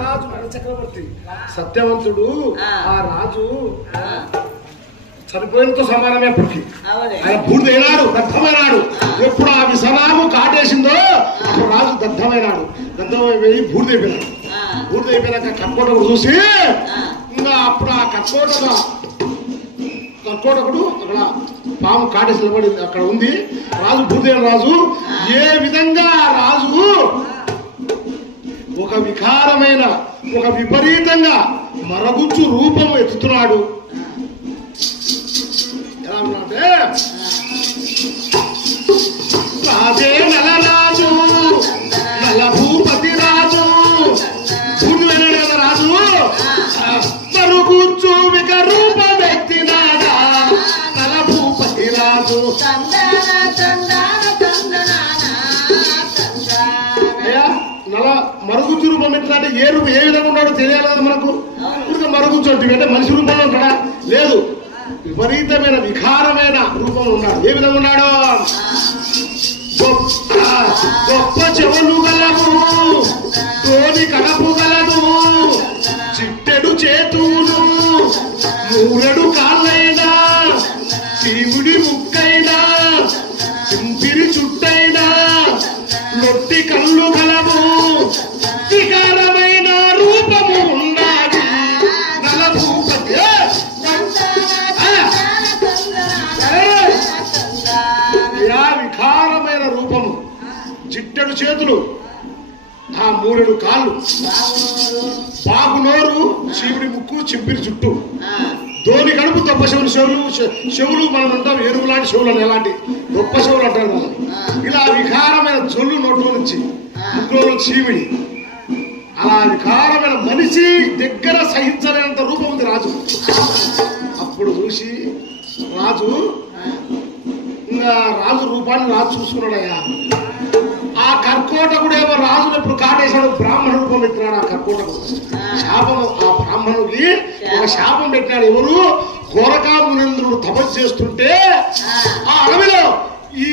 రాజు మన చక్రవర్తి. సత్యవంతుడు ఆ. రాజు చనిపోయినతో సమానమే అప్పటికి అవునే. ఆయన పూర్తయినాడు దగ్ధమైనాడు. ఎప్పుడు ఆ విసనాము కాటేసిందో అప్పుడు రాజు దగ్ధమైనాడు. దగ్ధమైపోయి బూడిదైపోయినాడు. బూడిదైపోయినాక కర్కోటకుడు చూసి ఇంకా అప్పుడు ఆ కర్కోటక కర్కోటకుడు అక్కడ పాము కాటేసి నిలబడి అక్కడ ఉంది. రాజు బూడిదైన రాజు ఏ విధంగా ఒక వికారమైన ఒక విపరీతంగా మరగుచ్చు రూపం ఎత్తుతున్నాడు. మరుగు మరుగుచ్చు రూపం ఎత్తినట్టే ఏ రూపం ఏ విధంగా ఉన్నాడో తెలియాలి మనకు. ఇప్పుడు మరుగుచ్చు అంటే మనిషి రూపంలో ఉంటాడా లేదు. విపరీతమైన వికారమైన రూపంలో ఉన్నాడు. ఏ విధంగా ఉన్నాడు? గొప్ప గొప్ప చెవులు గలవు తోని కడపు గల చిట్టెడు చేతులు ఆ మూడెడు కాళ్ళు బాగు నోరు శివుడి ముక్కు చింపిరి చుట్టూ ధోని కడుపు తప్ప చెవులు చెవులు చె- చెవులు మనం అంటాం ఎరువు లాంటి చెవులు అని ఎలాంటి గొప్ప చెవులు అంటారు ఇలా వికారమైన జొల్లు నోట్లో నుంచి ముక్కులో చీమిడి. అలా వికారమైన మనిషి దగ్గర సహించలేనంత రూపం ఉంది రాజు. అప్పుడు చూసి రాజు ఇంకా రాజు రూపాన్ని రాజు చూసుకున్నాడయ్యా. కాటేశాడు బ్రాహ్మణ రూపం పెట్టినాడు ఆ కర్కోటకుడు శాపము ఆ బ్రాహ్మణుడికి ఒక శాపం పెట్టినాడు ఎవరు? గోరకామునేంద్రుడు తపస్సు చేస్తుంటే ఆ అడవిలో ఈ